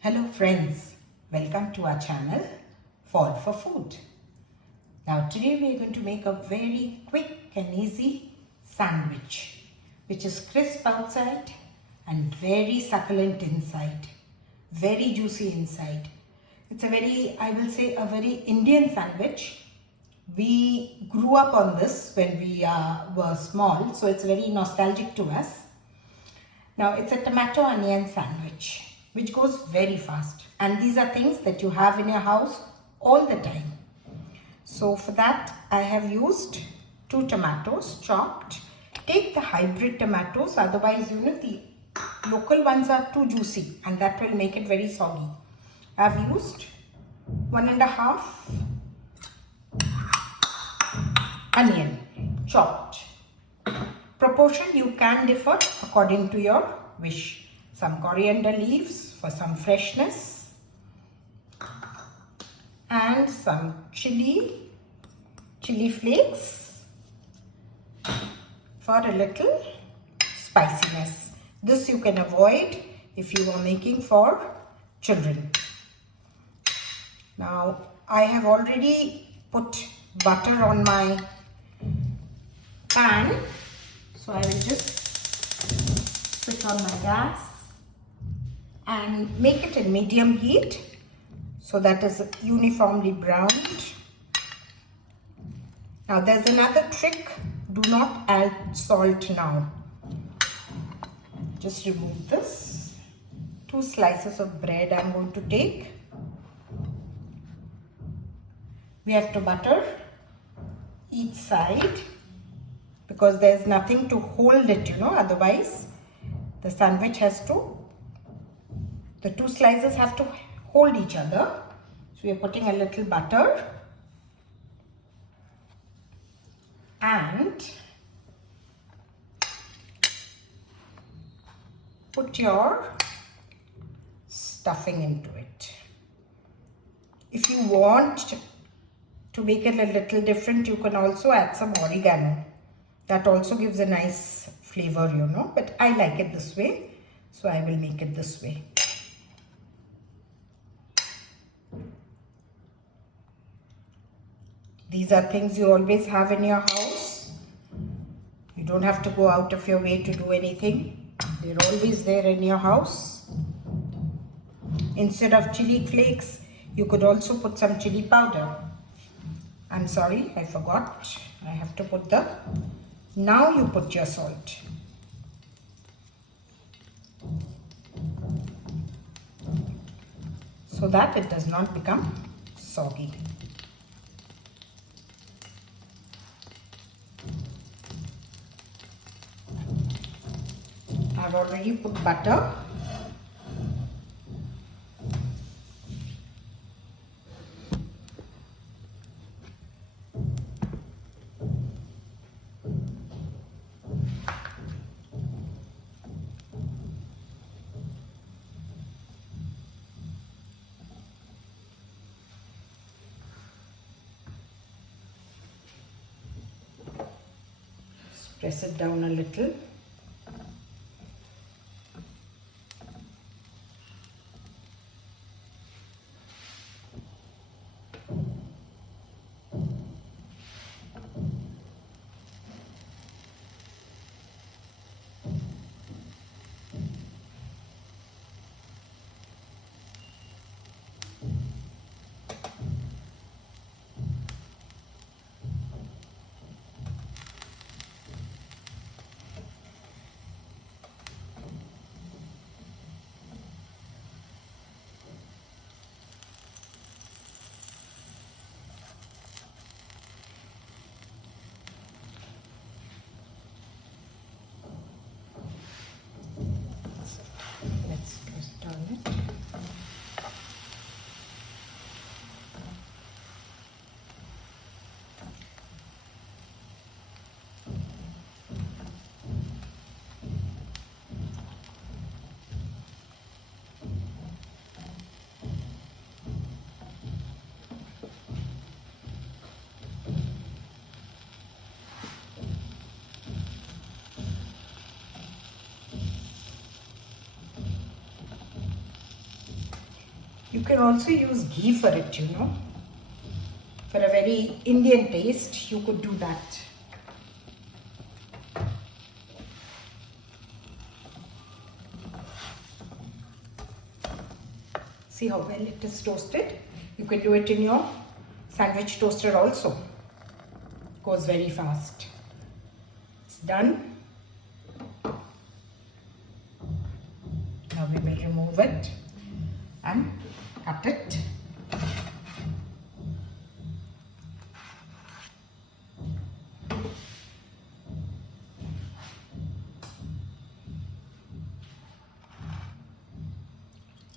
Hello friends, welcome to our channel Fall for Food. Now today we are going to make a very quick and easy sandwich which is crisp outside and very succulent inside, very juicy inside. It's a I will say a very Indian sandwich. We grew up on this when we were small, so it's very nostalgic to us. Now it's a tomato onion sandwich which goes very fast, and these are things that you have in your house all the time. So for that I have used 2 tomatoes chopped. Take the hybrid tomatoes, otherwise the local ones are too juicy and that will make it very soggy. I have used 1.5 onion chopped. Proportion you can differ according to your wish. Some coriander leaves for some freshness and some chili flakes for a little spiciness. This you can avoid if you are making for children. Now I have already put butter on my pan, so I will just switch on my gas and make it in medium heat so that is uniformly browned. Now there's another trick, do not add salt now. Just remove this. 2 slices of bread I'm going to take. We have to butter each side because there's nothing to hold it, otherwise the sandwich the 2 slices have to hold each other. So we are putting a little butter and put your stuffing into it. If you want to make it a little different, you can also add some oregano. That also gives a nice flavor, but I like it this way, so I will make it this way. These are things you always have in your house. You don't have to go out of your way to do anything. They're always there in your house. Instead of chili flakes, you could also put some chili powder. I'm sorry, I forgot. I have to put now you put your salt. So that it does not become soggy. I've already put butter. Press it down a little. You can also use ghee for it, you know. For a very Indian taste, you could do that. See how well it is toasted? You can do it in your sandwich toaster also. It goes very fast. It's done. Now we will remove it and cut it.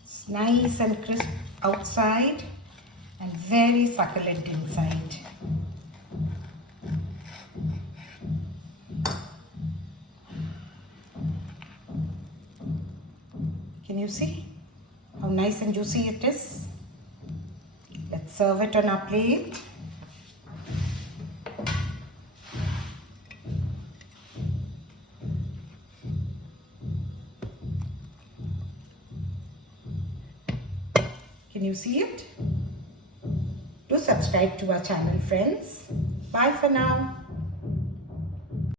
It's nice and crisp outside and very succulent inside. Can you see how nice and juicy it is? Let's serve it on our plate. Can you see it? Do subscribe to our channel, friends. Bye for now.